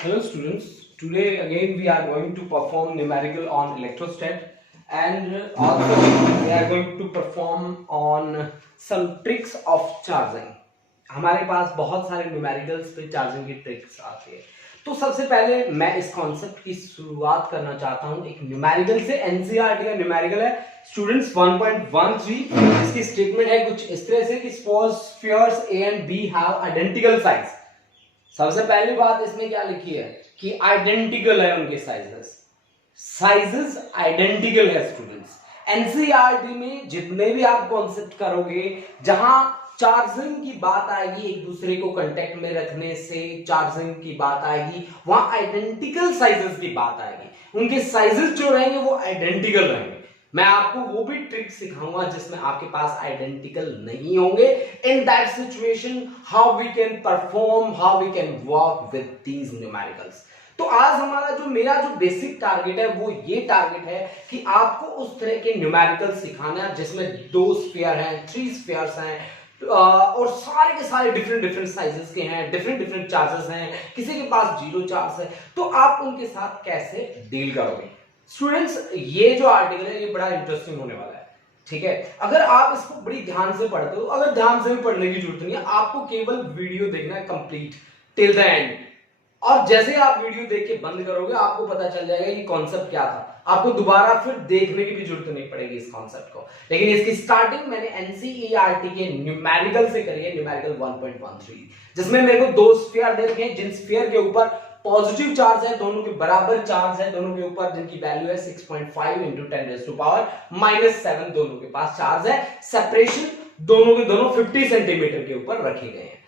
Hello students, today again we are going to perform numerical on electrostat and also we are going to perform on some tricks of charging. हमारे पास बहुत सारे numericals पे charging की tricks आती है। तो सबसे पहले मैं इस कॉन्सेप्ट की शुरुआत करना चाहता हूं एक न्यूमेरिकल से। एनसीईआरटी का न्यूमेरिकल है स्टूडेंट्स 1.13। इसकी स्टेटमेंट है कुछ इस तरह से कि spheres A and B have identical size. सबसे पहली बात इसमें क्या लिखी है कि आइडेंटिकल है उनके साइजेस आइडेंटिकल है स्टूडेंट्स। एनसीईआरटी में जितने भी आप कॉन्सेप्ट करोगे जहां चार्जिंग की बात आएगी, एक दूसरे को कांटेक्ट में रखने से चार्जिंग की बात आएगी, वहां आइडेंटिकल साइजेस की बात आएगी। उनके साइजेस जो रहेंगे वो आइडेंटिकल रहेंगे। मैं आपको वो भी ट्रिक सिखाऊंगा जिसमें आपके पास आइडेंटिकल नहीं होंगे। In that situation how we can perform, how we can work with these numericals. तो आज हमारा मेरा जो बेसिक टारगेट है वो ये टारगेट है कि आपको उस तरह के न्यूमेरिकल सिखाना है जिसमें 2 स्फीयर हैं, 3 स्फीयर्स हैं और सारे के सारे डिफरेंट साइजेस के हैं, डिफरेंट चार्जेस हैं, किसी के पास 0 चार्ज है। तो आप उनके साथ कैसे डील करोगे स्टूडेंट्स। ये जो आर्टिकल है ये बड़ा इंटरेस्टिंग होने वाला है, ठीक है। अगर आप इसको बड़ी ध्यान से पढ़ते हो, अगर ध्यान से भी पढ़ने की जरूरत नहीं है, आपको केवल वीडियो देखना है कंप्लीट टिल द एंड। और जैसे आप वीडियो देख के बंद करोगे आपको पता चल जाएगा कि कॉन्सेप्ट क्या था। आपको दोबारा फिर देखने की भी जरूरत नहीं पड़ेगी इस कॉन्सेप्ट को। लेकिन इसकी स्टार्टिंग मैंने एनसीईआरटी के न्यूमेरिकल से करी है, न्यूमेरिकल 1.13, जिसमें मेरे को 2 स्फीयर दे रखे हैं जिन स्फीयर के ऊपर पॉजिटिव चार्ज है, दोनों के बराबर चार्ज है, दोनों के ऊपर जिनकी वैल्यू है 6.5 इंटू 10⁻⁷ दोनों के पास चार्ज है। सेपरेशन दोनों के दोनों 50 सेंटीमीटर के ऊपर रखे गए हैं,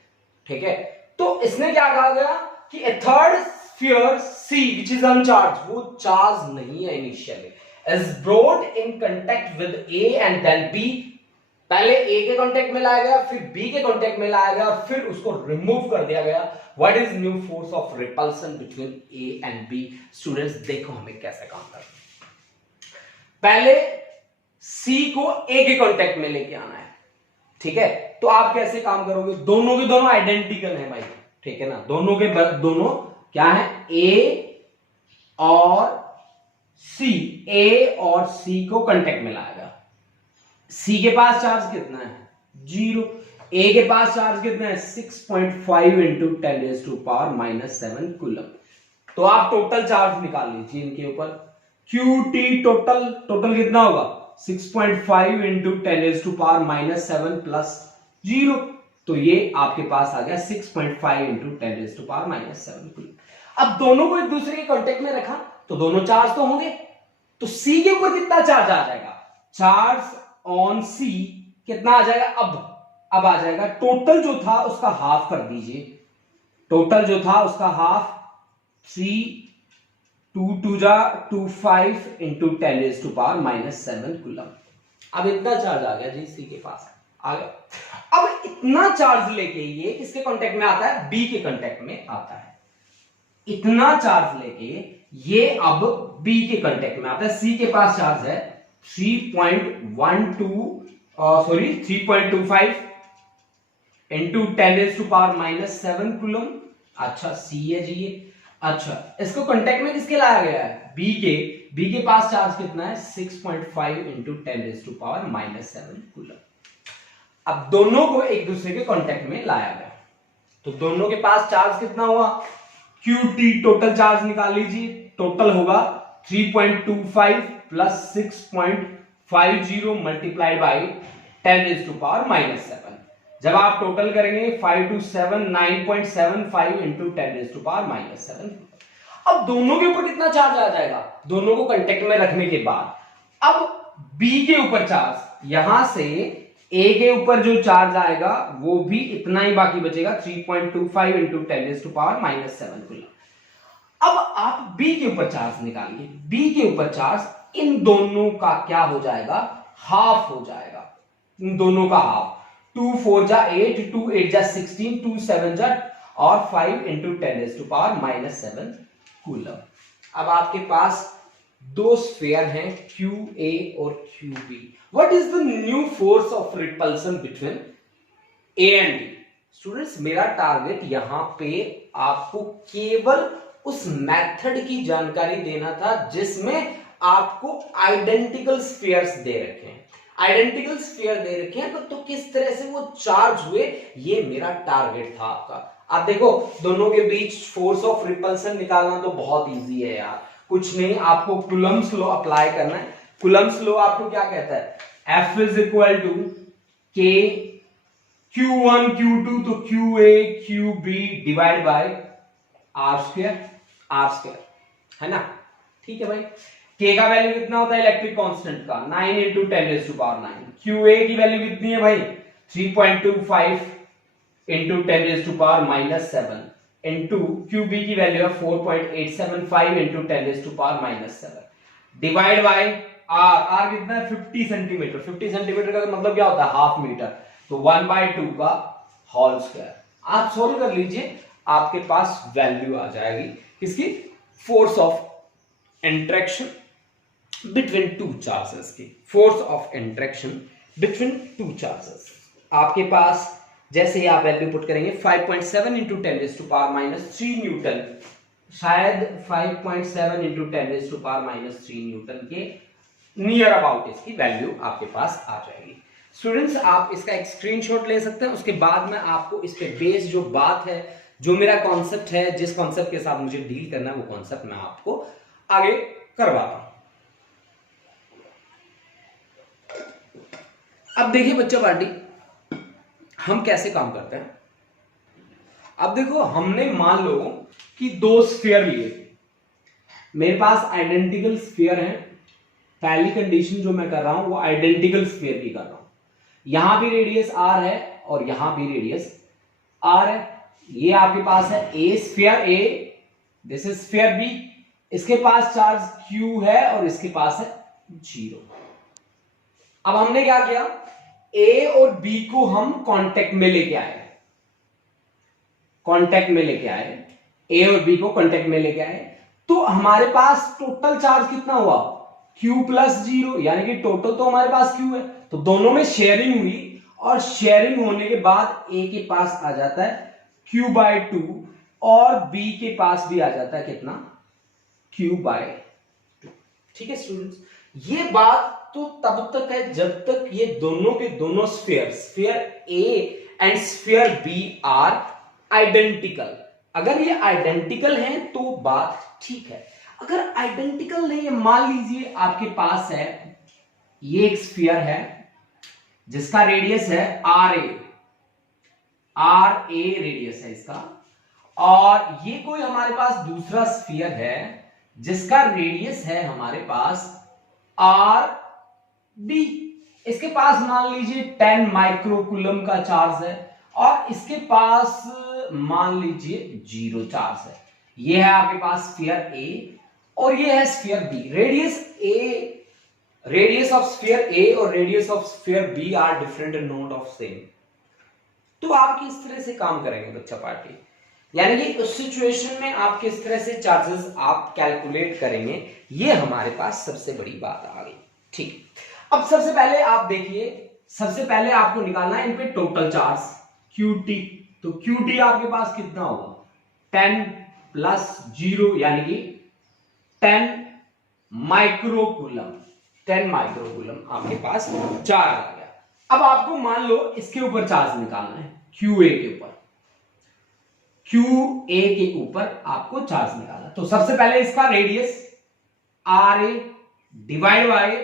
ठीक है। तो इसने क्या कहा गया कि a third sphere C which is uncharged, वो चार्ज नहीं है initially, is brought in contact with A and then B। पहले A के कांटेक्ट में लाया गया, फिर B के कांटेक्ट में लाया गया, फिर उसको रिमूव कर दिया गया। What is new force of repulsion between A and B? Students देखो हमें कैसे काम करना है। पहले C को A के कांटेक्ट में लेके आना है, ठीक है। तो आप कैसे काम करोगे, दोनों के दोनों आइडेंटिकल है भाई, ठीक है ना। दोनों के दोनों क्या है, ए और सी, ए और सी को कांटेक्ट में लाएगा। सी के पास चार्ज कितना है 0, ए के पास चार्ज कितना है 6.5 इंटू 10⁻⁷ कूलम। तो आप टोटल चार्ज निकाल लीजिए इनके ऊपर। क्यूटी टोटल कितना होगा 6.5 इंटू 10⁻⁷ प्लस 0। तो ये आपके पास आ गया 6.5 इंटू 10⁻⁷ कूलम। अब दोनों को एक दूसरे के कांटेक्ट में रखा तो दोनों चार्ज तो होंगे। तो सी के ऊपर कितना चार्ज आ जाएगा, चार्ज ऑन सी कितना आ जाएगा, अब आ जाएगा टोटल जो था उसका हाफ कर दीजिए। टोटल जो था उसका हाफ 2 इंटू 10⁻⁷ कूलम। अब इतना चार्ज आ गया जी सी के पास आ गया। अब इतना चार्ज लेके ये किसके कांटेक्ट में आता है, बी के कांटेक्ट में आता है। इतना चार्ज लेके ये अब बी के कांटेक्ट में आता है। सी के पास चार्ज है 3.25 इंटू 10⁻⁷ कूलम। अच्छा सी है जी ये। अच्छा इसको कांटेक्ट में किसके लाया गया है, बी के पास चार्ज कितना है 6.5 इंटू 10⁻⁷ कूलम। अब दोनों को एक दूसरे के कांटेक्ट में लाया गया तो दोनों के पास चार्ज कितना हुआ, क्यूटी टोटल चार्ज निकाल लीजिए। टोटल होगा 3.25 प्लस 6.50 मल्टीप्लाइड बाई 10⁻⁷। जब आप टोटल करेंगे 5 to 7 9.75 इंटू 10⁻⁷। अब दोनों के ऊपर कितना चार्ज आ जाएगा, दोनों को कांटेक्ट में रखने के बाद अब बी के ऊपर चार्ज, यहां से ए के ऊपर जो चार्ज आएगा वो भी इतना ही बाकी बचेगा 3.25 इंटू 10⁻⁷ कूलम। अब आप बी के ऊपर चार्ज निकालिए। बी के ऊपर चार्ज इन दोनों का क्या हो जाएगा, हाफ हो जाएगा। इन दोनों का हाफ, 2 4 जा 8, 2 8 जा 16, 2 7 जा और 5 इंटू 10⁻⁷ कूलम। अब आपके पास 2 स्फीयर हैं क्यू ए और Q B. What is the new force of repulsion between A and B. Students मेरा टारगेट यहां पे आपको केवल उस मेथड की जानकारी देना था जिसमें आपको आइडेंटिकल स्फीयर्स दे रखे हैं। आइडेंटिकल स्फीयर दे रखे हैं तो किस तरह से वो चार्ज हुए, ये मेरा टारगेट था आपका। आप देखो दोनों के बीच फोर्स ऑफ रिपल्सन निकालना तो बहुत इजी है यार, कुछ नहीं, आपको कूलम्ब्स लॉ अप्लाई करना है। कूलम्ब्स लॉ आपको क्या कहता है, F इज इक्वल टू के Q1 Q2 तो QA QB divide by R square है ना। ठीक है भाई, K का वैल्यू कितना होता है इलेक्ट्रिक कांस्टेंट का, 9 इंटू 10⁹9। QA की वैल्यू कितनी है भाई, 3.25 इंटू 10⁻⁻7 इंटू QB की वैल्यू है 4.875 इंटू 10⁻⁻7 डिवाइड बाय R कितना है 50 सेंटीमीटर। 50 सेंटीमीटर का मतलब क्या होता है, हाफ मीटर, तो 1/2 का होल स्क्वायर। आप सोल्व कर लीजिए, आपके पास वैल्यू आ जाएगी किसकी, force of interaction between two charges की। Force of interaction between two charges आपके पास जैसे ही आप वैल्यू पुट करेंगे 5.7 इंटू 10⁻⁻3 न्यूटन, शायद 5.7 इंटू 10⁻⁻3 न्यूटन के नियर अबाउट इसकी वैल्यू आपके पास आ जाएगी। स्टूडेंट्स आप इसका एक स्क्रीनशॉट ले सकते हैं, उसके बाद में आपको इस पे बेस जो बात है, जो मेरा कॉन्सेप्ट है, जिस कॉन्सेप्ट के साथ मुझे डील करना है वो कॉन्सेप्ट मैं आपको आगे करवाता हूं। अब देखिए बच्चा पार्टी, हम कैसे काम करते हैं। अब देखो हमने मान लो कि दो स्फीयर लिए, मेरे पास आइडेंटिकल स्फीयर है। पहली कंडीशन जो मैं कर रहा हूं वो आइडेंटिकल स्फीयर की कर रहा हूं। यहां भी रेडियस r है और यहां भी रेडियस r है। ये आपके पास है ए sphere A, this is sphere B, इसके पास चार्ज Q है और इसके पास है 0। अब हमने क्या किया, A और B को हम कांटेक्ट में लेके आए, A और B को कांटेक्ट में लेके आए, तो हमारे पास टोटल चार्ज कितना हुआ, Q प्लस 0, यानी कि टोटल तो हमारे पास Q है, तो दोनों में शेयरिंग हुई, और शेयरिंग होने के बाद A के पास आ जाता है Q/2 और B के पास भी आ जाता है कितना, Q/2। ठीक है स्टूडेंट्स, ये बात तो तब तक है जब तक ये दोनों के दोनों sphere A and sphere B are identical. अगर ये आइडेंटिकल हैं तो बात ठीक है, अगर आइडेंटिकल नहीं है, मान लीजिए आपके पास है ये एक स्फीयर है जिसका रेडियस है RA रेडियस है इसका, और ये कोई हमारे पास दूसरा स्फीयर है जिसका रेडियस है हमारे पास RB। इसके पास मान लीजिए 10 माइक्रोकूलम का चार्ज है और इसके पास मान लीजिए 0 चार्ज है। ये है आपके पास स्फीयर A और ये है sphere B। Radius of sphere A और radius of sphere B are different and not of same. तो आप किस तरह से काम करेंगे बच्चा पार्टी, यानी कि उस सिचुएशन में आप किस तरह से चार्जेस आप कैलकुलेट करेंगे, ये हमारे पास सबसे बड़ी बात आ गई। ठीक, अब सबसे पहले आप देखिए, सबसे पहले आपको निकालना है इन पे टोटल चार्ज QT। तो QT आपके पास कितना होगा, 10 प्लस 0 यानी कि 10 माइक्रोकूलम। 10 माइक्रोकूलम आपके पास चार्ज आ गया। अब आपको मान लो इसके ऊपर चार्ज निकालना है, QA के ऊपर, QA के ऊपर आपको चार्ज निकालना। तो सबसे पहले इसका रेडियस RA डिवाइड बाय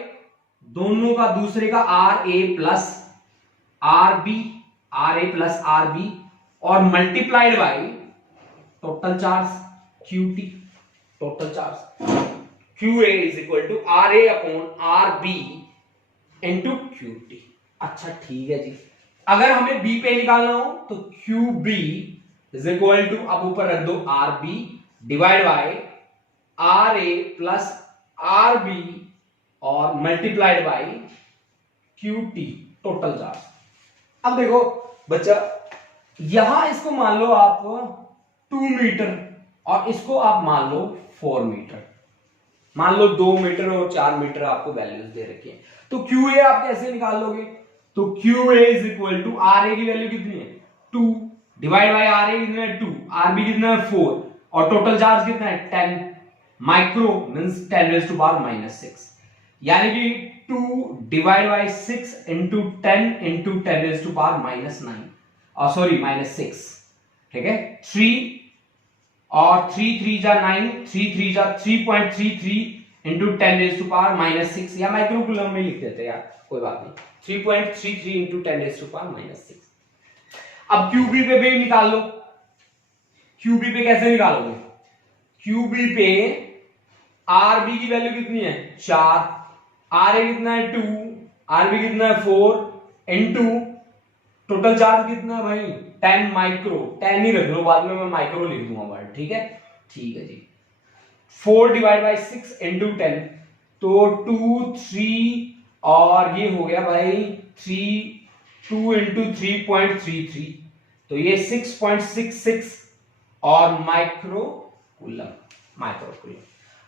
दोनों का दूसरे का RA प्लस RB और multiplied by total charge QT। Total charge QA is equal to RA upon RB into QT। अच्छा ठीक है जी, अगर हमें B पे निकालना हो तो QB इज इक्वल टू, अब ऊपर रख दो RB divide by RA plus RB और multiplied bye QT total charge. अब देखो बच्चा, यहां इसको मान लो आप 2 मीटर और इसको आप मान लो 4 मीटर, मान लो 2 मीटर और 4 मीटर आपको वैल्यूज दे रखी है। तो QA आप कैसे निकाल लोगे, तो QA is equal to RA की वैल्यू कितनी है 2 डिवाइड बाय RA कितना है 2, RB कितना है 4, और टोटल चार्ज कितना है 10 micro means 10 raise to power -6, यानी कि 2 divide by 6 into 10 into 10 raise to power -9 और सॉरी -6, ठीक है। 3 और 3 3 जा 9, 3 3 जा 3.33 इंटू 10 रेज़ टू पावर -6, या माइक्रोकूलम में लिख देते यार, कोई बात नहीं, 3.33 इंटू 10 रेज़ टू पावर -6। अब क्यूबी पे भी निकाल लो। क्यूबी पे कैसे निकालोगे? क्यूबी पे आरबी की वैल्यू कितनी है 4, आर ए कितना है 2, आरबी कितना है 4 इनटू टोटल चार्ज कितना है भाई 10 माइक्रो, 10 ही रख लो, बाद में मैं माइक्रो लिख दूंगा वर्ड, ठीक है। ठीक है जी, 4 डिवाइड बाई 6 इंटू 10, तो 2 3 और ये हो गया भाई 3, 2 इंटू 3.33, तो ये 6.66 और माइक्रोकूलम।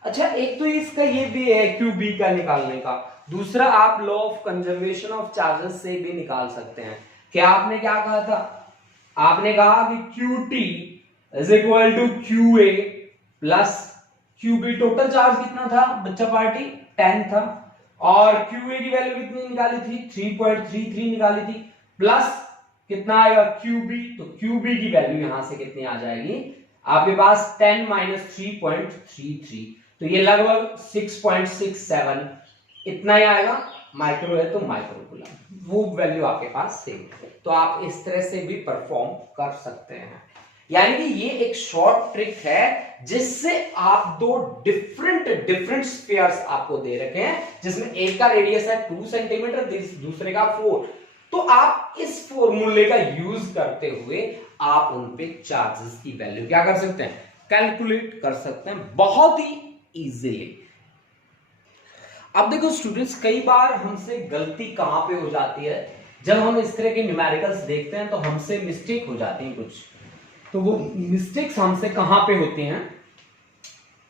अच्छा, एक तो इसका ये भी है क्यूबी का निकालने का, दूसरा आप law of conservation of charges से भी निकाल सकते हैं। क्या आपने क्या कहा था? आपने कहा कि QT is equal to QA plus QB। Total charge कितना था बच्चा पार्टी 10 था, और QA की वैल्यू कितनी निकाली थी 3.33 निकाली थी, प्लस कितना आएगा QB, तो QB की वैल्यू यहां से कितनी आ जाएगी आपके पास 10 माइनस 3.33, तो ये लगभग 6.67 इतना ही आएगा। माइक्रो है तो माइक्रोकूलम, वो वैल्यू आपके पास सेम है, तो आप इस तरह से भी परफॉर्म कर सकते हैं। यानी कि ये एक शॉर्ट ट्रिक है जिससे आप दो डिफरेंट स्फीयर्स आपको दे रखे हैं, जिसमें एक का रेडियस है 2 सेंटीमीटर, दूसरे का 4, तो आप इस फॉर्मूले का यूज करते हुए आप उन पे चार्जेस की वैल्यू क्या कर सकते हैं, कैलकुलेट कर सकते हैं बहुत ही इजीली। अब देखो स्टूडेंट्स, कई बार हमसे गलती कहां पे हो जाती है, जब हम इस तरह के न्यूमेरिकल्स देखते हैं तो हमसे मिस्टेक हो जाती है कुछ, तो वो मिस्टेक्स हमसे कहां पे होती हैं,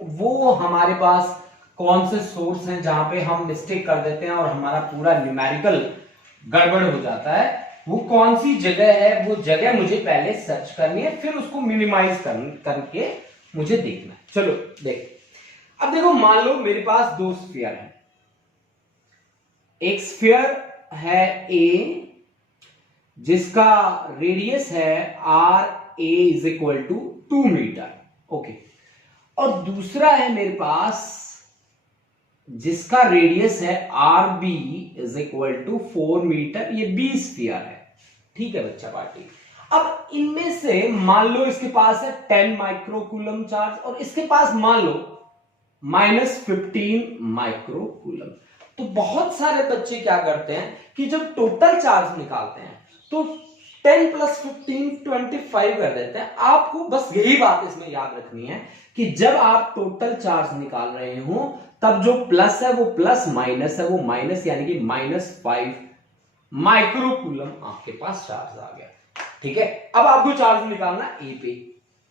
वो हमारे पास कौन से सोर्स हैं जहां पे हम मिस्टेक कर देते हैं और हमारा पूरा न्यूमेरिकल गड़बड़ हो जाता है, वो कौन सी जगह है, वो जगह मुझे पहले सर्च करनी है, फिर उसको मिनिमाइज करके मुझे देखना है। चलो देख, अब देखो मान लो मेरे पास दो स्फीयर है, एक स्फीयर है ए जिसका रेडियस है R A is equal to 2 metre, okay, और दूसरा है मेरे पास जिसका रेडियस है R B is equal to 4 metre, ये बी स्फीयर है, ठीक है बच्चा पार्टी। अब इनमें से मान लो इसके पास है 10 माइक्रोकूलम चार्ज और इसके पास मान लो -15 माइक्रोकूलम। तो बहुत सारे बच्चे क्या करते हैं कि जब टोटल चार्ज निकालते हैं तो 10 प्लस 15 25 कर देते हैं। आपको बस यही बात इसमें याद रखनी है कि जब आप टोटल चार्ज निकाल रहे हो तब जो प्लस है वो प्लस, माइनस है वो माइनस, यानी कि -5 माइक्रोकूलम आपके पास चार्ज आ गया, ठीक है। अब आपको चार्ज निकालना है ए पे,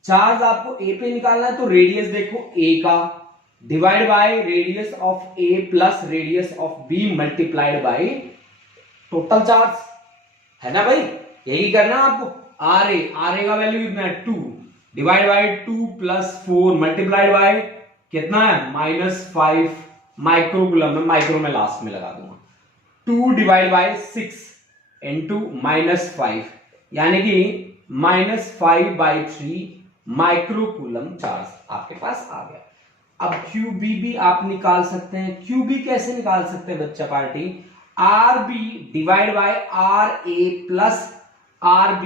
चार्ज आपको ए पे निकालना है, तो रेडियस देखो ए का divide by radius of A plus radius of B multiplied by total charge, है ना भाई, यही करना आपको। आर ए का वैल्यू कितना है 2 divide bye 2 plus 4 multiplied by कितना है -5 माइक्रोकूलम, में माइक्रो में लास्ट में लगा दूंगा, 2 डिवाइड बाय 6 इंटू -5, यानी कि -5/3 माइक्रोकूलम चार्ज आपके पास आ गया। अब QB भी आप निकाल सकते हैं। QB कैसे निकाल सकते हैं बच्चा party, RB divide by RA plus RB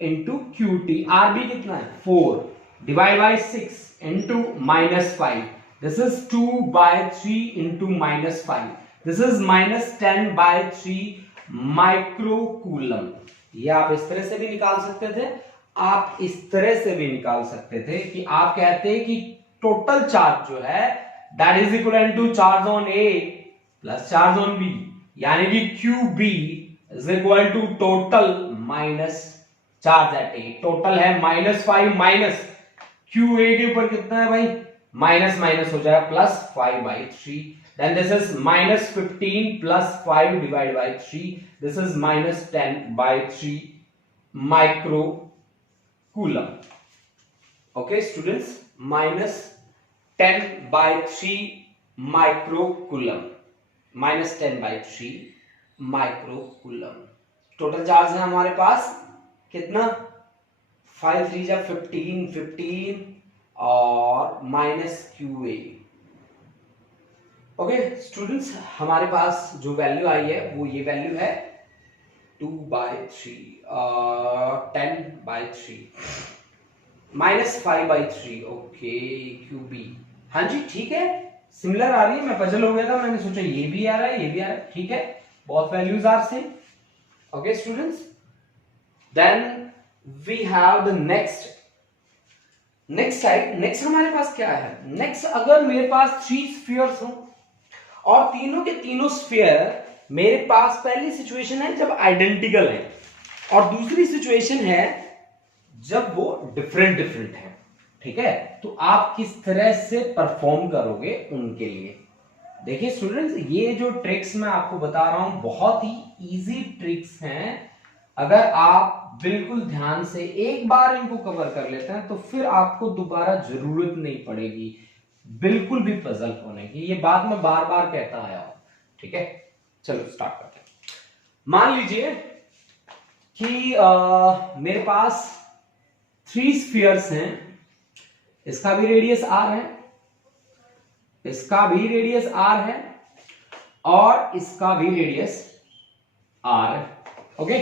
into QT। RB कितना है 4 divide by 6 into -5, this is 2/3 into -5, this is -10/3 microcoulomb. ये आप इस तरह से भी निकाल सकते थे, आप इस तरह से भी निकाल सकते थे कि आप कहते हैं कि टोटल चार्ज जो है that is equal to charge on A plus charge on B, यानी कि QB is equal to total minus charge at A. Total है -5 माइनस QA के ऊपर कितना है भाई, माइनस माइनस हो जाएगा +5/3, then this is -15 plus 5 divided by 3, this is -10/3 micro coulomb. Okay students, -10/3 microcoulomb, -10/3 microcoulomb. Total charge है हमारे पास कितना, 5 3 जा 15 15 और -QA। ओके स्टूडेंट्स, हमारे पास जो वैल्यू आई है वो ये वैल्यू है 2/3, 10/3, -5/3। ओके QB, हाँ जी ठीक है, सिमिलर आ रही है। मैं पजल हो गया था, मैंने सोचा ये भी आ रहा है, ये भी आ रहा है, ठीक है, both values are same. Okay students, then we have the next type. Next हमारे पास क्या है, नेक्स्ट अगर मेरे पास 3 स्फीयर्स हो और तीनों के तीनों स्फीयर मेरे पास, पहली सिचुएशन है जब आइडेंटिकल है और दूसरी सिचुएशन है जब वो डिफरेंट है, ठीक है, तो आप किस तरह से परफॉर्म करोगे उनके लिए। देखिए स्टूडेंट्स, ये जो ट्रिक्स मैं आपको बता रहा हूं बहुत ही इजी ट्रिक्स हैं। अगर आप बिल्कुल ध्यान से एक बार इनको कवर कर लेते हैं तो फिर आपको दोबारा जरूरत नहीं पड़ेगी बिल्कुल भी पजल होने की। ये बात मैं बार बार कहता आया हूं, ठीक है। चलो स्टार्ट करते हैं। मान लीजिए कि मेरे पास 3 स्फीयर्स हैं, इसका भी रेडियस r है, इसका भी रेडियस r है और इसका भी रेडियस r है। ओके,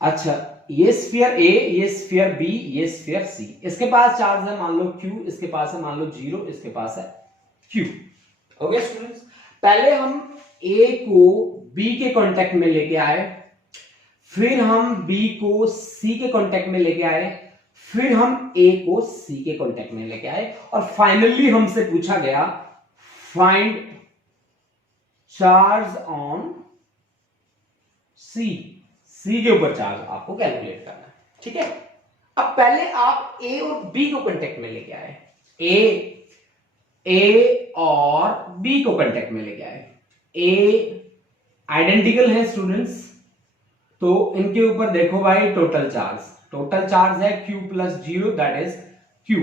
अच्छा, ये स्फीयर A, ये स्फीयर B, ये स्फीयर C, इसके पास चार्ज है मान लो Q, इसके पास है मान लो 0, इसके पास है Q। ओके स्टूडेंट्स, पहले हम A को B के कांटेक्ट में लेके आए, फिर हम B को C के कांटेक्ट में लेके आए, फिर हम A को C के कांटेक्ट में लेके आए और फाइनली हमसे पूछा गया find charge on C। C के ऊपर चार्ज आपको कैलकुलेट करना है, ठीक है। अब पहले आप A और B को कांटेक्ट में लेके आए, A और B को कांटेक्ट में लेके आए। A आइडेंटिकल है स्टूडेंट्स, तो इनके ऊपर देखो भाई टोटल चार्ज है Q plus 0 that is Q।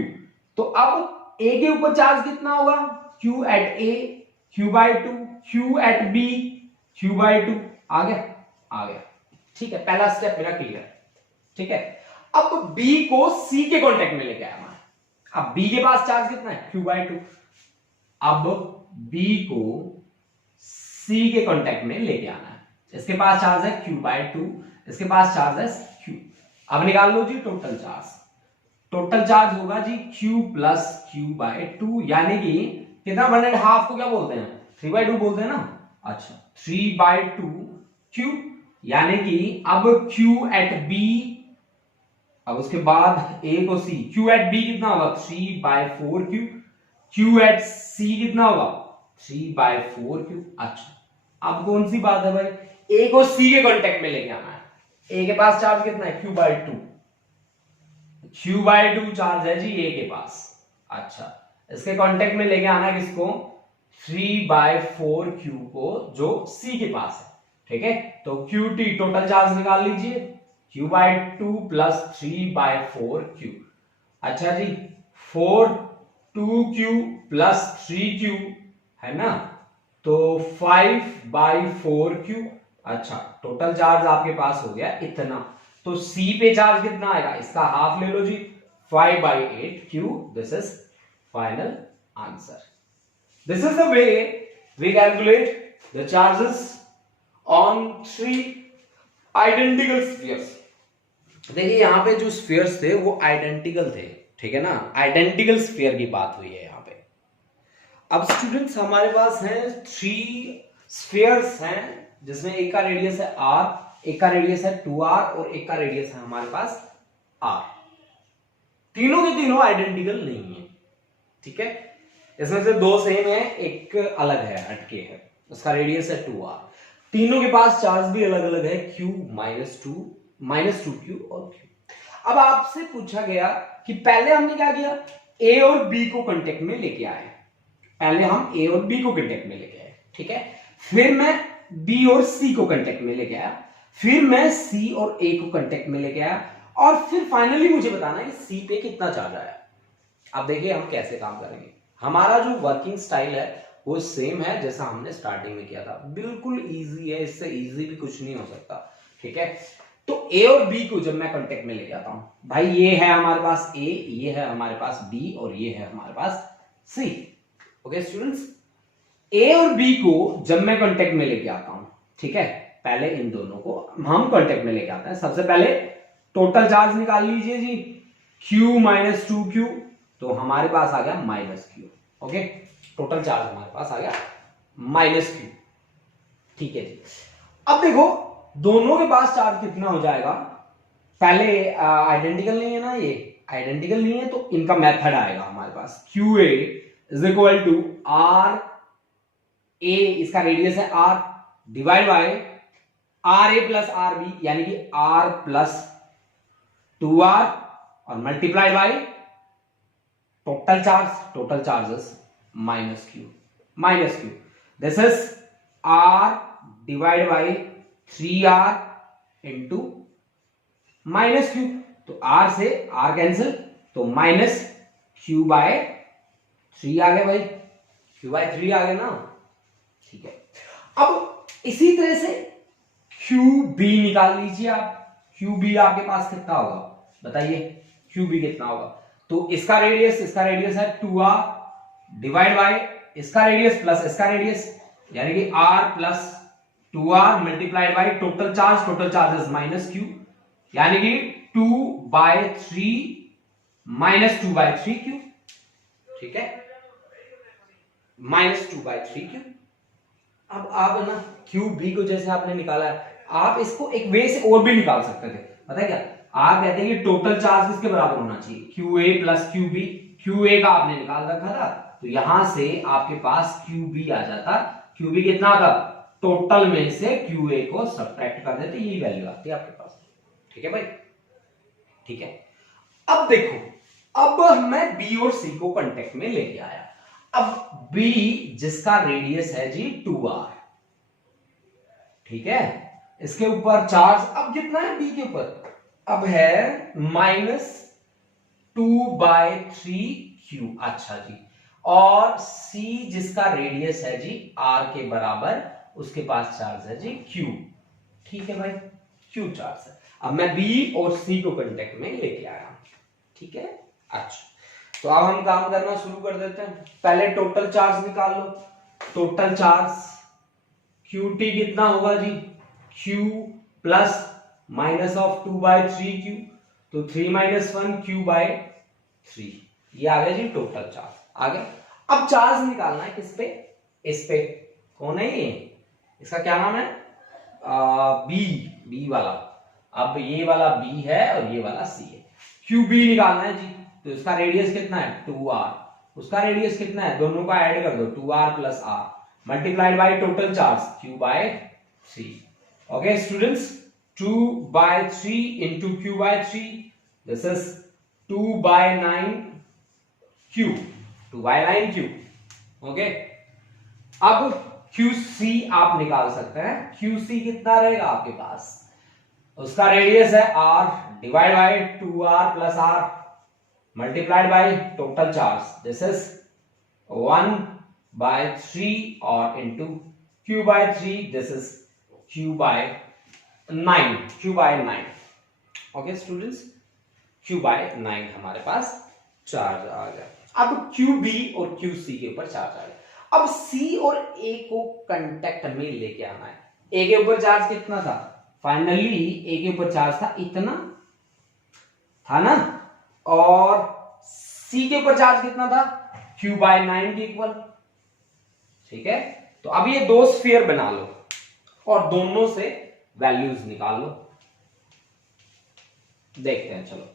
तो अब A के ऊपर चार्ज कितना होगा, Q at A, Q/2, Q at B, Q/2। आ गया, ठीक है, पहला स्टेप मेरा क्लियर, ठीक है। अब B को C के कांटेक्ट में लेके आया मैं, अब B के पास चार्ज कितना है, Q/2। अब B को C के कांटेक्ट में लेके आना है, इसके पास चार्ज है Q/2, इसके पास चार्ज है Q। अब निकाल लो जी टोटल चार्ज होगा जी Q प्लस Q/2, यानी कि कितना, 1.5 को क्या बोलते हैं, 3/2 बोलते हैं ना। अच्छा, 3/2 Q, यानी कि अब Q एट B, अब उसके बाद A को C, Q एट B कितना होगा, 3/4 Q, Q एट C कितना होगा, 3/4 Q। अच्छा, अब कौन सी बात है भाई, A को C के कांटेक्ट में लेके आना है, A के पास चार्ज कितना है, Q/2 चार्ज है जी A के पास। अच्छा, इसके कांटेक्ट में लेके आना है किसको, 3/4 Q को, जो C के पास है, ठीक है। तो QT टोटल चार्ज निकाल लीजिए, Q/2 प्लस 3/4 Q। अच्छा जी, 2Q प्लस 3Q है ना, तो 5/4 Q। अच्छा, टोटल चार्ज आपके पास हो गया इतना। तो C पे चार्ज कितना आएगा, इसका हाफ ले लो जी, 5/8 Q। This is final answer. This is the way we calculate the charges on 3 identical spheres। देखिए यहां पे जो स्फीयर्स थे वो आइडेंटिकल थे, ठीक है ना, आइडेंटिकल स्फीयर की बात हुई है यहां पे। अब स्टूडेंट्स हमारे पास हैं 3 स्फीयर्स हैं, जिसमें एक का रेडियस है r, एक का रेडियस है 2r और एक का रेडियस है हमारे पास r। तीनों के तीनों आइडेंटिकल नहीं है, ठीक है। इसमें से 2 सेम है, एक अलग है, हटके है, उसका रेडियस है 2r। तीनों के पास चार्ज भी अलग अलग है, Q -2Q और Q। अब आपसे पूछा गया कि पहले हमने क्या किया, A और B को कांटेक्ट में लेके आए, पहले हम A और B को कांटेक्ट में लेके आए, ठीक है। फिर मैं B और C को कांटेक्ट में लेके आया, फिर मैं C और A को कांटेक्ट में लेके आया और फिर फाइनली मुझे बताना है कि C पे कितना चार्ज आया। अब देखिए हम कैसे काम करेंगे। हमारा जो वर्किंग स्टाइल है वो सेम है जैसा हमने स्टार्टिंग में किया था, बिल्कुल इजी है, इससे इजी भी कुछ नहीं हो सकता। ठीक है, तो ए और बी को जब मैं कांटेक्ट में लेके आता हूं, भाई ये है हमारे पास ए, ये है हमारे पास बी और ये है हमारे पास सी। ओके स्टूडेंट्स, ए और बी को जब मैं कांटेक्ट में लेके आता हूं, ठीक है, पहले इन दोनों को हम कांटेक्ट में लेके आते हैं। सबसे पहले टोटल चार्ज निकाल लीजिए जी, Q माइनस 2Q, तो हमारे पास आ गया minus Q। Okay, total charge हमारे पास आ गया माइनस Q। ठीक है जी, अब देखो दोनों के पास चार्ज कितना हो जाएगा, पहले आइडेंटिकल नहीं है ना, ये आइडेंटिकल नहीं है, तो इनका मेथड आएगा हमारे पास, QA is equal to R A, इसका रेडियस है R, divide by RA plus RB, यानी कि R प्लस 2R और multiplied by total charges minus Q, this is R divide by 3R into minus Q, तो R से R cancel, तो minus Q by 3 आ गया भाई, Q बाय 3 आ गया ना। ठीक है, अब इसी तरह से QB निकाल लीजिए आप। QB आपके पास कितना होगा बताइए, QB कितना होगा, तो इसका रेडियस है 2R डिवाइड बाय इसका रेडियस प्लस इसका रेडियस, यानी कि R plus 2R multiplied by total charge is minus Q, यानी कि 2/3 माइनस 2/3Q। ठीक है, माइनस 2/3Q। अब आप ना QB को जैसे आपने निकाला है, आप इसको एक वे से और भी निकाल सकते थे, पता है क्या, आप कहते हैं कि टोटल चार्ज किसके बराबर होना चाहिए, QA प्लस QB। QA का आपने निकाल रखा था, तो यहां से आपके पास QB आ जाता। QB कितना था, टोटल में से QA को सब्ट्रैक्ट कर देते, यही वैल्यू आती है आपके पास। ठीक है भाई, ठीक है। अब देखो, अब मैं B और C को कांटेक्ट में लेके आया। अब B जिसका रेडियस है जी 2R, ठीक है, इसके ऊपर चार्ज अब कितना है B के ऊपर, अब है माइनस 2/3Q। अच्छा जी, और C जिसका रेडियस है जी R के बराबर, उसके पास चार्ज है जी Q। ठीक है भाई, Q चार्ज है। अब मैं B और C को कांटेक्ट में लेके आया। ठीक है, अच्छा, तो अब हम काम करना शुरू कर देते हैं। पहले टोटल चार्ज निकाल लो। टोटल चार्ज QT कितना होगा जी, Q plus minus of 2/3Q, तो 3 माइनस 1 Q/3, ये आ गया जी टोटल चार्ज आ गया। अब चार्ज निकालना है किस पे, इस पे, कौन है ये, इसका क्या नाम है, बी वाला। अब ये वाला B है और ये वाला C है। QB निकालना है जी, तो इसका रेडियस कितना है 2R, उसका रेडियस कितना है, दोनों का ऐड कर दो 2R plus R multiplied by total charge Q/3। Okay students, 2/3 into Q/3, this is 2/9Q, 2/9Q। Okay, अब QC आप निकाल सकते हैं। QC कितना रहेगा आपके पास, उसका रेडियस है R divide bye 2R plus R multiplied by total charge, this is 1/3 और into Q/3, this is Q/9। Okay students, Q/9 हमारे पास चार्ज आ गया। अब QB और QC के ऊपर चार्ज आ गया। अब C और A को कांटेक्ट में लेके आना है। A के ऊपर चार्ज कितना था, फाइनली A के ऊपर चार्ज था इतना, था ना, और C के ऊपर चार्ज कितना था, Q/9 के इक्वल। ठीक है, तो अब ये दो स्फीयर बना लो और दोनों से वैल्यूज निकाल लो, देखते हैं। चलो,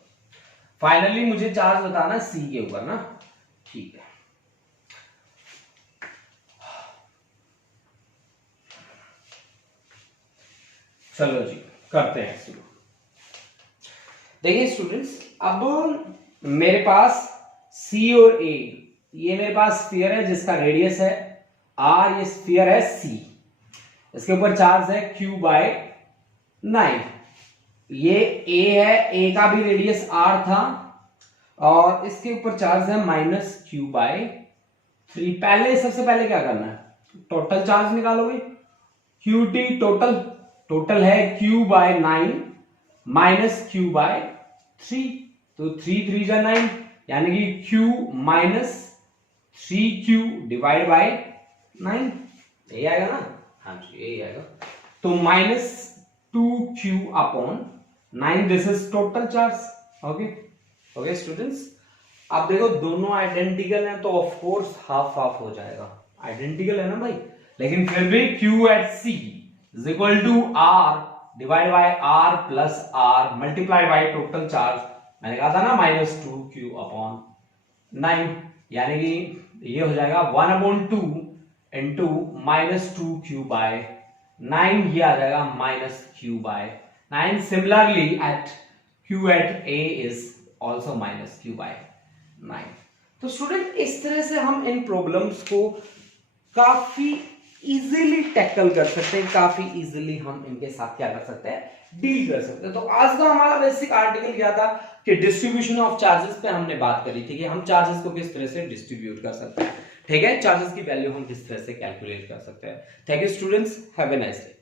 फाइनली मुझे चार्ज बताना C के ऊपर ना, ठीक है। चलो जी, करते हैं शुरू। देखिए स्टूडेंट्स, अब मेरे पास C और A, ये मेरे पास स्फीयर है जिसका रेडियस है R, ये स्फीयर है C, इसके ऊपर चार्ज है Q/9। ये A है, A का भी रेडियस R था और इसके ऊपर चार्ज है -q/3। पहले सबसे पहले क्या करना है, टोटल चार्ज निकालोगे। qt टोटल है q/9 -q/3, तो 3 3 जा 9, यानी कि q -3q डिवाइड बाय 9, यही आएगा ना। हाँ जी यही आएगा। तो -2q/9, this is total charge. Okay students, अब देखो दोनों आइडेंटिकल हैं तो ऑफ कोर्स हाफ हाफ हो जाएगा, आइडेंटिकल है ना भाई, लेकिन फिर भी q at c is equal to r divide by r plus r multiply by total charge, मैंने कहा था ना -2q/9, यानी कि ये हो जाएगा 1/2 इंटू -2q/9, ये आ जाएगा -q/9। Similarly q at a is also -q/9। तो स्टूडेंट इस तरह से हम इन प्रॉब्लम्स को काफी इजीली टैकल कर सकते हैं, काफी इजीली हम इनके साथ क्या कर सकते हैं, डील कर सकते हैं। तो आज का हमारा बेसिक आर्टिकल क्या था कि डिस्ट्रीब्यूशन ऑफ चार्जेस पे हमने बात करी थी कि हम चार्जेस को किस तरह से डिस्ट्रीब्यूट कर सकते हैं, ठीक है, चार्जेस की वैल्यू हम किस तरह से कैलकुलेट कर सकते हैं। Thank you students, have a nice day.